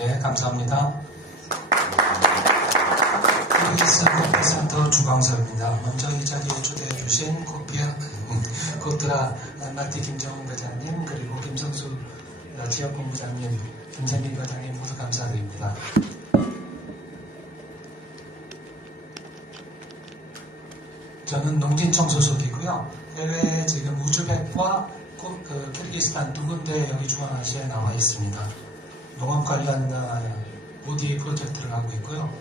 네, 감사합니다. KBS 코피센터 주광석입니다. 먼저 이 자리에 초대해 주신 코트라 마티 김정훈 과장님, 그리고 김성수 지역본부장님, 김세민 과장님 모두 감사드립니다. 저는 농진청 소속이고요. 해외에 지금 우즈벡과 키르기스탄 두 군데 여기 중앙아시아에 나와 있습니다. 농업 관련 ODA 프로젝트를 하고 있고요.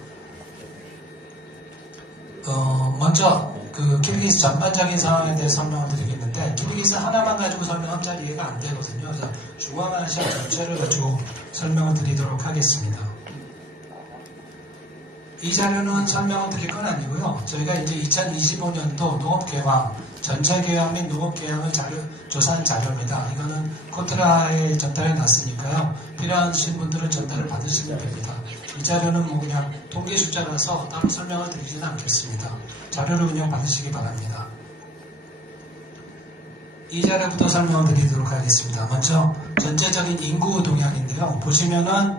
먼저 키르기스 전반적인 상황에 대해 설명을 드리겠는데, 키르기스 하나만 가지고 설명하면 잘 이해가 안 되거든요. 그래서 중앙아시아 전체를 가지고 설명을 드리도록 하겠습니다. 이 자료는 설명을 드릴 건 아니고요. 저희가 이제 2025년도 농업개방, 전체개방 및 농업개방을 조사한 자료입니다. 이거는 코트라에 전달해 놨으니까요. 필요하신 분들은 전달을 받으시면 됩니다. 이 자료는 뭐 그냥 통계 숫자라서 따로 설명을 드리지는 않겠습니다. 자료를 그냥 받으시기 바랍니다. 이 자료부터 설명을 드리도록 하겠습니다. 먼저 전체적인 인구 동향인데요. 보시면은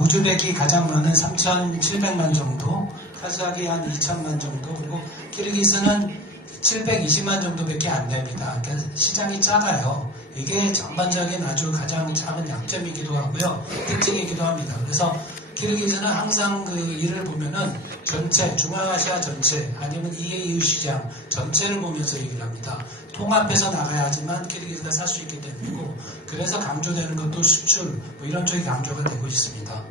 우즈벡이 가장 많은 3,700만 정도, 카자흐이 한 2,000만 정도, 그리고 키르기스는 720만 정도밖에 안 됩니다. 그러니까 시장이 작아요. 이게 전반적인 아주 가장 작은 약점이기도 하고요. 특징이기도 합니다. 그래서 키르기스는 항상 이를 보면은 전체, 중앙아시아 전체, 아니면 EAU 시장 전체를 보면서 얘기를 합니다. 통합해서 나가야 하지만 키르기스가 살 수 있기 때문이고, 그래서 강조되는 것도 수출, 뭐 이런 쪽이 강조가 되고 있습니다.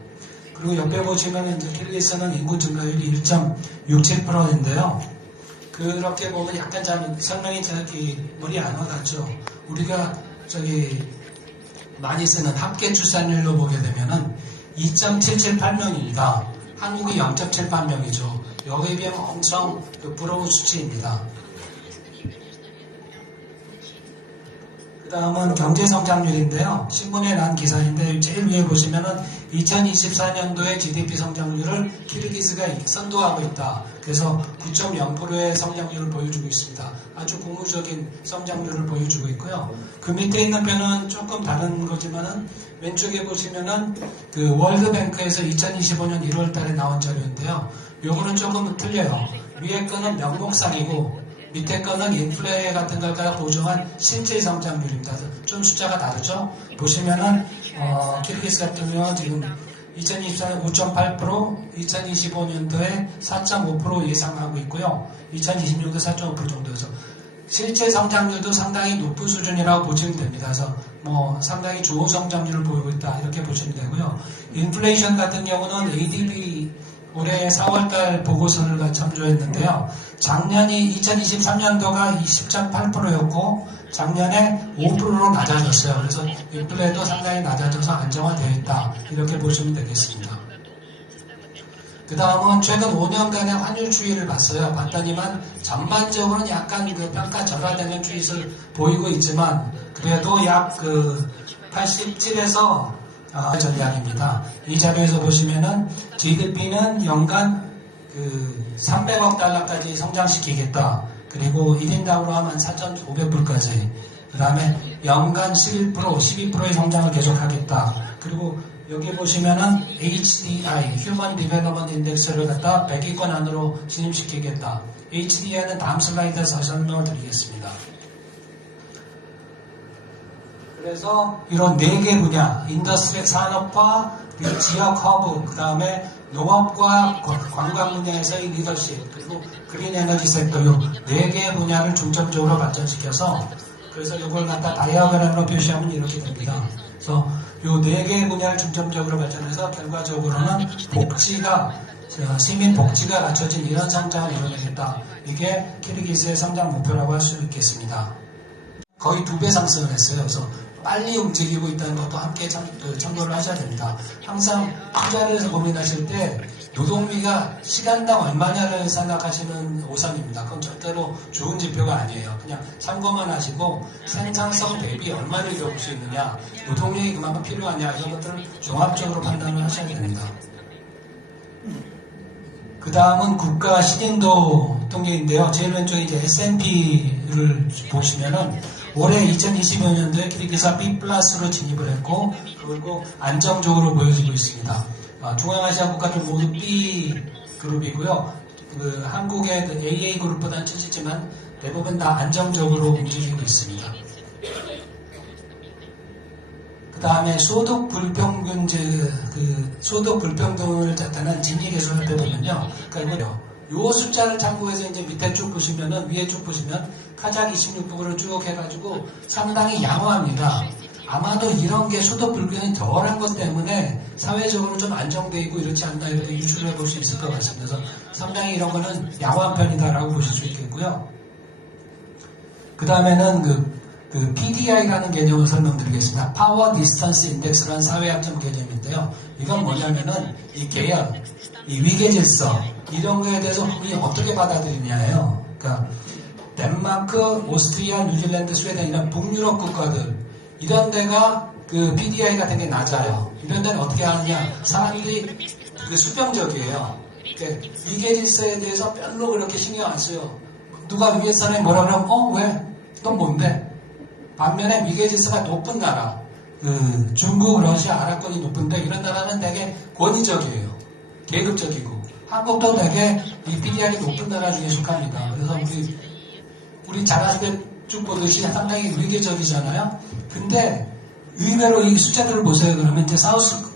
그리고 옆에 보시면 이제 키르기스는 인구 증가율이 1.67%인데요. 그렇게 보면 약간 설명이 머리 안 와닿죠. 우리가 많이 쓰는 합계 출산율로 보게 되면은 2.778명입니다. 한국이 0.78명이죠. 여기에 비하면 엄청 부러운 수치입니다. 그 다음은 경제성장률인데요. 신문에 난 기사인데 제일 위에 보시면은 2024년도의 GDP 성장률을 키르기스가 선도하고 있다. 그래서 9.0%의 성장률을 보여주고 있습니다. 아주 고무적인 성장률을 보여주고 있고요. 그 밑에 있는 표는 조금 다른 거지만은 왼쪽에 보시면은 월드뱅크에서 2025년 1월 달에 나온 자료인데요. 요거는 조금 틀려요. 위에 거는 명목상이고 밑에 거는 인플레 같은 걸 보정한 실제 성장률입니다. 좀 숫자가 다르죠? 보시면은 키르기스 같은 경우는 지금 2024년 5.8%, 2025년도에 4.5% 예상하고 있고요. 2026년도 4.5% 정도여서 실제 성장률도 상당히 높은 수준이라고 보시면 됩니다. 그래서 상당히 좋은 성장률을 보이고 있다 이렇게 보시면 되고요. 인플레이션 같은 경우는 ADB 올해 4월달 보고서를 참조했는데요. 작년이 2023년도가 20.8%였고 작년에 5%로 낮아졌어요. 그래서 인플레도 상당히 낮아져서 안정화되어 있다 이렇게 보시면 되겠습니다. 그 다음은 최근 5년간의 환율 추이를 봤더니만 전반적으로는 약간 평가 절하되는 추이를 보이고 있지만 그래도 약 87에서 전략입니다. 이 자료에서 보시면은 GDP는 연간 300억 달러까지 성장시키겠다. 그리고 1인당으로 하면 4,500불까지. 그 다음에 연간 11%, 12%의 성장을 계속하겠다. 그리고 여기 보시면은 HDI, Human Development Index를 갖다 100위권 안으로 진입시키겠다. HDI는 다음 슬라이드에서 설명을 드리겠습니다. 그래서 이런 4개 분야, 인더스트리 산업화, 지역 허브, 그 다음에 농업과 관광 분야에서의 리더십, 그리고 그린 에너지 섹터, 이 4개 분야를 중점적으로 발전시켜서, 그래서 이걸 갖다 다이아그램으로 표시하면 이렇게 됩니다. 그래서 이 4개 분야를 중점적으로 발전해서 결과적으로는 시민 복지가 갖춰진 이런 성장을 이뤄내겠다. 이게 키르기스의 성장 목표라고 할 수 있겠습니다. 거의 2배 상승을 했어요. 그래서 빨리 움직이고 있다는 것도 함께 참고를 하셔야 됩니다. 항상 투자를 고민하실 때 노동비가 시간당 얼마냐를 생각하시는 오산입니다. 그건 절대로 좋은 지표가 아니에요. 그냥 참고만 하시고 생산성 대비 얼마를 이뤄볼 수 있느냐, 노동력이 그만큼 필요하냐 이런 것들을 종합적으로 판단을 하셔야 됩니다. 그 다음은 국가 신인도 통계인데요. 제일 왼쪽에 이제 S&P를 보시면은 올해 2025년도에 키르기스가 B 플러스로 진입을 했고, 그리고 안정적으로 보여지고 있습니다. 중앙아시아 국가들 모두 B 그룹이고요. 그 한국의 그 AA 그룹보다는 찌지만 대부분 다 안정적으로 움직이고 있습니다. 그 다음에 소득 불평균제, 소득 불평등을 나타낸 진위계수 살펴보면요. 그러니까 요 숫자를 참고해서 이제 밑에 쭉 보시면은, 위에 쭉 보시면, 카자흐 26국으로 쭉 해가지고 상당히 양호합니다. 아마도 이런 게 소득 불균형이 덜한 것 때문에 사회적으로 좀 안정되어 있고 이렇지 않나 이렇게 유추를 해볼 수 있을 것 같습니다. 그래서 상당히 이런 거는 양호한 편이다라고 보실 수 있겠고요. 그 다음에는 그 PDI라는 개념을 설명드리겠습니다. 파워 디스턴스 인덱스라는 사회학적 개념인데요. 이건 뭐냐면은 이 계약, 이 위계 질서 이런 거에 대해서 우리 어떻게 받아들이냐예요. 그러니까 덴마크, 오스트리아, 뉴질랜드, 스웨덴 이런 북유럽 국가들 이런 데가 그 PDI가 되게 낮아요. 이런 데는 어떻게 하느냐? 사람들이 그 수평적이에요. 그러니까 위계 질서에 대해서 별로 그렇게 신경 안 써요. 누가 위에 사람이 뭐라 그러면 왜? 넌 뭔데? 반면에 위계 질서가 높은 나라, 그 중국, 러시아, 아랍권이 높은데 이런 나라는 되게 권위적이에요. 계급적이고. 한국도 되게 이 PDR이 높은 나라 중에 속합니다. 그래서 우리 자랐을 때 쭉 보듯이 상당히 위계적이잖아요. 근데 의외로 이 숫자들을 보세요. 그러면 이제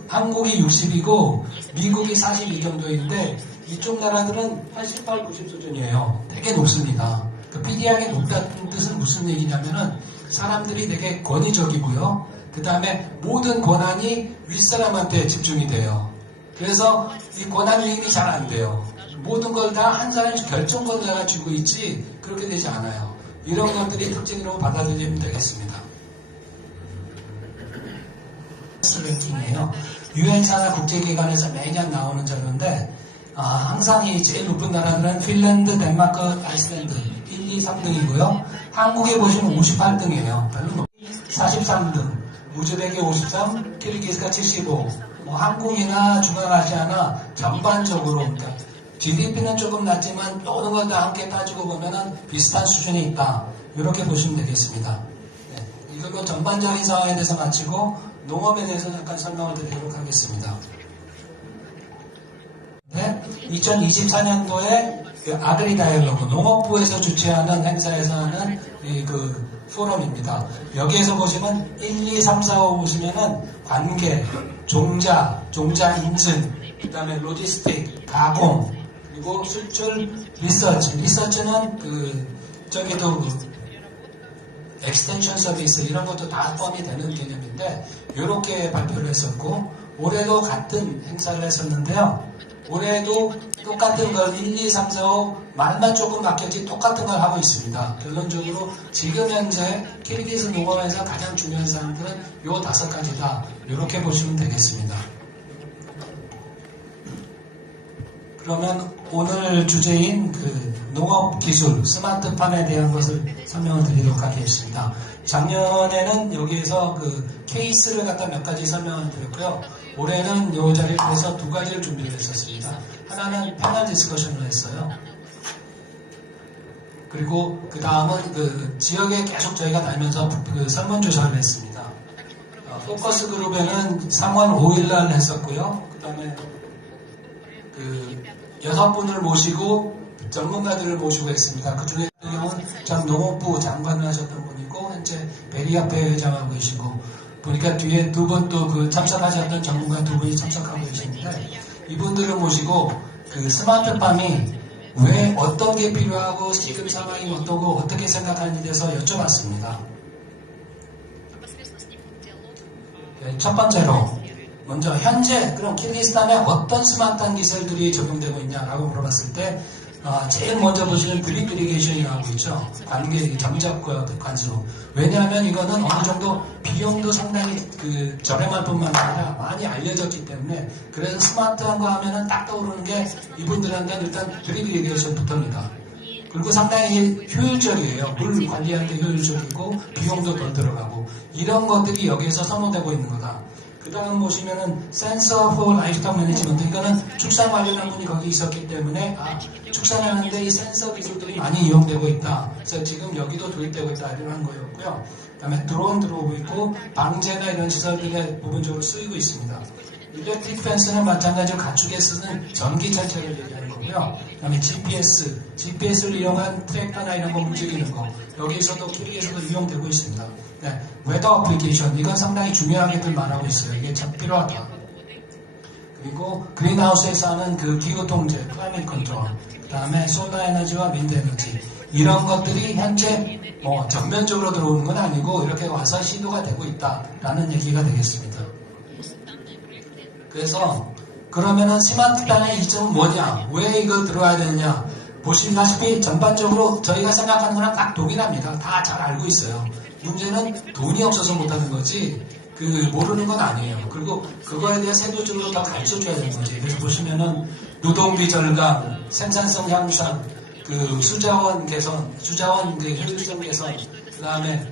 한국이 60이고 미국이 42 정도인데 이쪽 나라들은 88, 90 수준이에요. 되게 높습니다. 그 PDR이 높다는 뜻은 무슨 얘기냐면은 사람들이 되게 권위적이고요. 그 다음에 모든 권한이 윗사람한테 집중이 돼요. 그래서 이 권한 유임이 잘 안 돼요. 모든 걸 다 한 사람이 결정권자가 쥐고 있지 그렇게 되지 않아요. 이런 것들이 특징으로 받아들이면 되겠습니다. 랭킹이에요. 유엔사나 국제기관에서 매년 나오는 자료인데 항상 이 제일 높은 나라들은 핀란드, 덴마크, 아이슬란드 1, 2, 3등이고요. 한국에 보시면 58등이에요. 별로 높 43등, 우즈벡이 53, 키르기스가 75. 한국이나 중앙아시아나 전반적으로 그러니까 GDP는 조금 낮지만 모든 걸 다 함께 따지고 보면은 비슷한 수준이 있다. 이렇게 보시면 되겠습니다. 네, 이걸로 전반적인 상황에 대해서 마치고 농업에 대해서 잠깐 설명을 드리도록 하겠습니다. 네, 2024년도에 그 아그리 다이얼로그 농업부에서 주최하는 행사에서 하는 그 포럼입니다. 여기에서 보시면 1, 2, 3, 4, 5 보시면은 관계, 종자 인증, 그 다음에 로지스틱, 가공, 그리고 수출, 리서치. 리서치는 저기도 엑스텐션 서비스 이런 것도 다 포함이 되는 개념인데 이렇게 발표를 했었고 올해도 같은 행사를 했었는데요. 올해도 똑같은 걸 1, 2, 3, 4, 5 말만 조금 바뀌었지 똑같은 걸 하고 있습니다. 결론적으로 지금 현재 키르기스 농업에서 가장 중요한 사항들은 요 5가지다. 이렇게 보시면 되겠습니다. 그러면 오늘 주제인 농업기술, 스마트팜에 대한 것을 설명을 드리도록 하겠습니다. 작년에는 여기에서 케이스를 갖다 몇 가지 설명을 드렸고요. 올해는 이 자리에 대해서 2가지를 준비를 했었습니다. 하나는 패널 디스커션을 했어요. 그리고 그 다음은 지역에 계속 저희가 다니면서 설문조사를 했습니다. 포커스 그룹에는 3월 5일날 했었고요. 그 다음에 6분을 모시고 전문가들을 모시고 했습니다. 그 중에 전 농업부 장관을 하셨던 분이고 현재 베리아페 회장하고 계시고 보니까 뒤에 2분 또 참석하셨던 전문가 2분이 참석하고 계시는데 이분들을 모시고 스마트팜이 왜 어떤 게 필요하고 지금 상황이 어떠고 어떻게 생각하는지 대해서 여쭤봤습니다. 네, 첫 번째로 먼저 현재 그럼 키르기스탄에 어떤 스마트한 기술들이 적용되고 있냐라고 물어봤을 때 제일 먼저 보시는 드립 이리게이션이 나오고 있죠. 관계 점적과 관수. 왜냐하면 이거는 어느 정도 비용도 상당히 저렴할 뿐만 아니라 많이 알려졌기 때문에 그래서 스마트한 거 하면은 딱 떠오르는 게 이분들한테는 일단 드립 이리게이션부터입니다. 그리고 상당히 효율적이에요. 물 관리하는 데 효율적이고 비용도 덜 들어가고 이런 것들이 여기에서 선호되고 있는 거다. 그 다음 보시면은 센서 for 라이프스톡 매니지먼트, 이거는 축산 관련한 분이 거기 있었기 때문에 축산하는데 이 센서 기술들이 많이 이용되고 있다. 그래서 지금 여기도 도입되고 있다 이런 거였고요. 그 다음에 드론 들어오고 있고 방제나 이런 시설들에 부분적으로 쓰이고 있습니다. 일렉트릭 펜스는 마찬가지로 가축에 쓰는 전기 철제를 얘기하는 거고요. 그 다음에 GPS를 이용한 트랙터나 이런 거 움직이는 거, 여기에서도 키리에서도 이용되고 있습니다. 네, 웨더 어플리케이션, 이건 상당히 중요하게들 말하고 있어요. 이게 참 필요하다. 그리고 그린하우스에서 하는 그 기후 통제, 클라이밋 컨트롤, 그 다음에 솔라 에너지와 윈드 에너지, 이런 것들이 현재 전면적으로 들어오는 건 아니고 이렇게 와서 시도가 되고 있다라는 얘기가 되겠습니다. 그래서 그러면은 스마트 plan의 이점은 뭐냐? 왜 이걸 들어와야 되느냐? 보시다시피 전반적으로 저희가 생각하는 거랑 딱 동일합니다. 다 잘 알고 있어요. 문제는 돈이 없어서 못하는 거지 모르는 건 아니에요. 그리고 그거에 대해 세부적으로 더 가르쳐줘야 되는 거지. 그래서 보시면은 노동비 절감, 생산성 향상, 수자원 개선, 수자원 효율성 개선, 그 다음에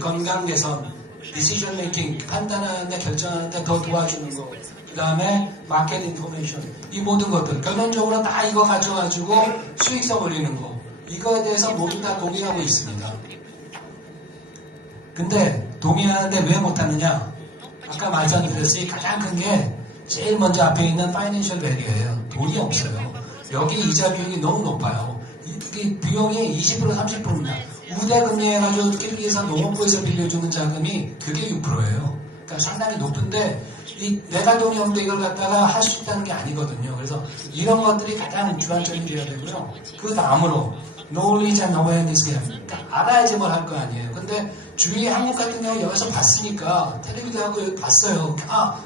건강 개선, 디시전 메이킹, 판단하는데 결정하는데 더 도와주는 거, 그 다음에 마켓 인포메이션, 이 모든 것들 결론적으로 다 이거 가져가지고 수익성 올리는 거, 이거에 대해서 모두 다 동의하고 있습니다. 근데 동의하는데 왜 못하느냐? 아까 말씀드렸듯이 가장 큰 게 제일 먼저 앞에 있는 파이낸셜 밸류예요. 돈이 없어요. 여기 이자 비용이 너무 높아요. 이 비용이 20% 30%입니다. 우대금리 해가지고 키르기에서 농업부에서 빌려주는 자금이 그게 6%예요. 그러니까 상당히 높은데 내가 돈이 없는데 이걸 갖다가 할 수 있다는 게 아니거든요. 그래서 이런 것들이 가장 주안점이 되어야 되고요. 그 다음으로 knowledge and awareness, 그러니까 알아야지 뭘 할 거 아니에요. 근데 주위에 한국 같은 경우 여기서 봤으니까 텔레비전 하고 여기 봤어요.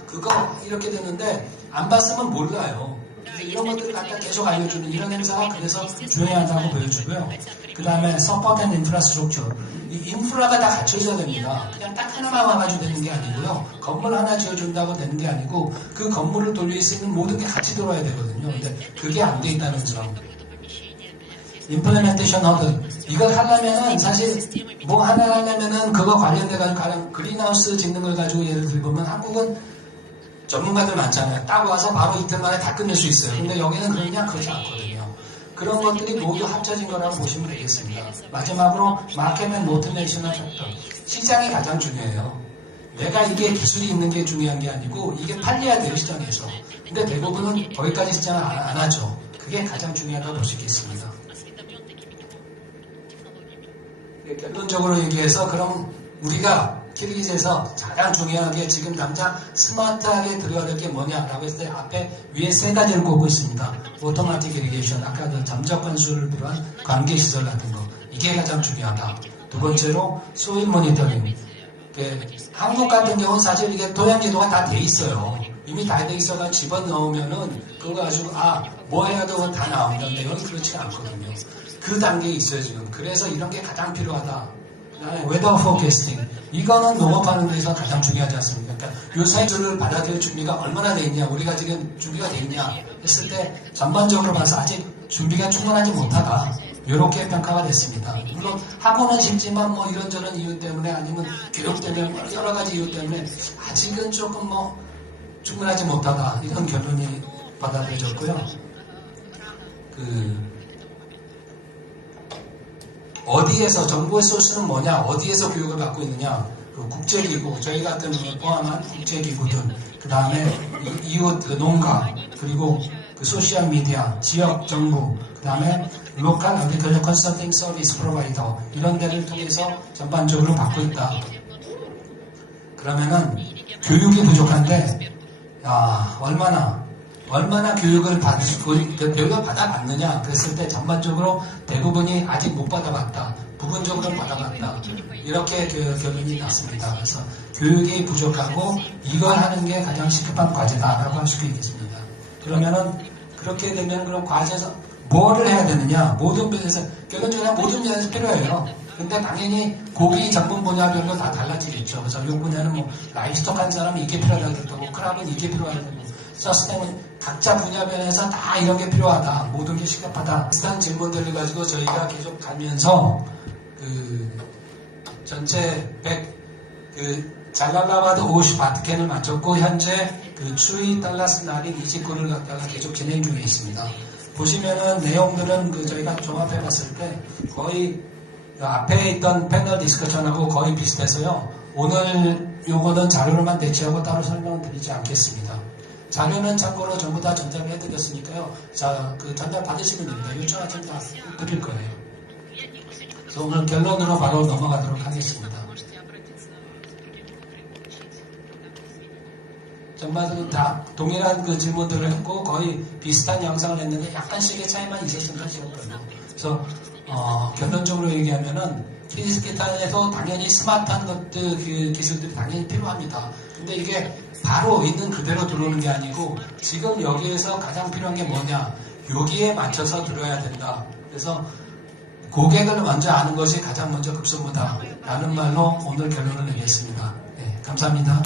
그거 이렇게 되는데 안 봤으면 몰라요. 이런 것들을 갖다 계속 알려주는 이런 행사가 그래서 중요하다고 보여주고요. 그 다음에 서포트 앤 인프라스트럭처, 이 인프라가 다 갖춰져야 됩니다. 그냥 딱 하나만 와가지고 되는 게 아니고요. 건물 하나 지어준다고 되는 게 아니고 그 건물을 돌릴 수 있는 모든 게 같이 돌아야 되거든요. 근데 그게 안 돼 있다는 점. 임플레멘테이션 허드, 이걸 하려면은 사실 뭐 하나 하려면은 그거 관련돼가지고 그린하우스 짓는 걸 가지고 예를 들면 한국은 전문가들 많잖아요. 딱 와서 바로 이틀 만에 다 끝낼 수 있어요. 근데 여기는 그렇지 않거든요. 그런 것들이 모두 합쳐진 거라고 보시면 되겠습니다. 마지막으로 마켓 앤 모티베이셔널 팩터, 시장이 가장 중요해요. 내가 이게 기술이 있는 게 중요한 게 아니고 이게 팔려야 돼요, 시장에서. 근데 대부분은 거기까지 시장을 안 하죠. 그게 가장 중요하다고 볼 수 있겠습니다. 결론적으로 얘기해서 그럼 우리가 키르기즈에서 가장 중요하게 지금 당장 스마트하게 들어야 될 게 뭐냐라고 했을 때 앞에 위에 세 가지를 꼽고 있습니다. 오토마틱 이리게이션, 아까 그 잠적 관수를 필요한 관계시설 같은 거, 이게 가장 중요하다. 두 번째로 소일 모니터링. 한국 같은 경우는 사실 이게 도량지도가 다 돼 있어요. 이미 다 돼 있어가 집어넣으면은 그거 가지고 뭐 해야 되고 다 나오는데 여기 그렇지가 않거든요. 그 단계에 있어요 지금. 그래서 이런 게 가장 필요하다. 그다음에 웨더 포캐스팅, 이거는 농업하는 데서 가장 중요하지 않습니까? 그러니까 요새 줄을 받아들일 준비가 얼마나 돼 있냐, 우리가 지금 준비가 돼 있냐 했을 때 전반적으로 봐서 아직 준비가 충분하지 못하다, 이렇게 평가가 됐습니다. 물론 하고는 싶지만 뭐 이런저런 이유 때문에 아니면 교육 때문에 여러 가지 이유 때문에 아직은 조금 충분하지 못하다, 이런 결론이 받아들여졌고요. 어디에서 정보의 소스는 뭐냐, 어디에서 교육을 받고 있느냐, 국제기구, 저희 같은 걸 포함한 국제기구들, 그 다음에 이웃 농가, 그리고 소셜미디어, 지역 정부, 그 다음에 로컬 어그리컬처 컨설팅 서비스 프로바이더, 이런 데를 통해서 전반적으로 받고 있다. 그러면은 교육이 부족한데 얼마나 교육을 받아봤느냐 그랬을 때 전반적으로 대부분이 아직 못 받아봤다, 부분적으로 받아봤다, 이렇게 결론이 났습니다. 그래서 교육이 부족하고 이걸 하는 게 가장 시급한 과제다라고 할 수 있겠습니다. 그러면은 그렇게 되면 그럼 과제에서 뭐를 해야 되느냐, 모든 면에서 결론적으로 모든 면에서 필요해요. 근데 당연히 고기 전문 분야별로 다 달라지겠죠. 그래서 이 분야는 라이스톡 한 사람은 이게 필요하다고 했고, 크랍은 이게 필요하다고 했고, 서스템은 각자 분야별에서 다 이런 게 필요하다, 모든 게 시급하다, 비슷한 질문들을 가지고 저희가 계속 가면서 전체 잘랄라바드 50바트캔을 마쳤고 현재 그 추이 달라스 날인 29를 갖다가 계속 진행 중에 있습니다. 보시면은 내용들은 그 저희가 종합해 봤을 때 거의 앞에 있던 패널 디스커션하고 거의 비슷해서요. 오늘 요거는 자료로만 대체하고 따로 설명을 드리지 않겠습니다. 자료는 참고로 전부 다 전달을 해드렸으니까요. 자, 그 전달 받으시면 됩니다. 요청하시면 다 드릴 거예요. 그래서 오늘 결론으로 바로 넘어가도록 하겠습니다. 전반적으로 다 동일한 그 질문들을 했고 거의 비슷한 양상을 했는데 약간씩의 차이만 있었으면 하시거든요. 그래서 결론적으로 얘기하면은 키르기스탄에서 당연히 스마트한 것들 그 기술들이 당연히 필요합니다. 근데 이게 바로 있는 그대로 들어오는 게 아니고 지금 여기에서 가장 필요한 게 뭐냐 여기에 맞춰서 들어야 된다. 그래서 고객을 먼저 아는 것이 가장 먼저 급선무다 라는 말로 오늘 결론을 내겠습니다. 네, 감사합니다.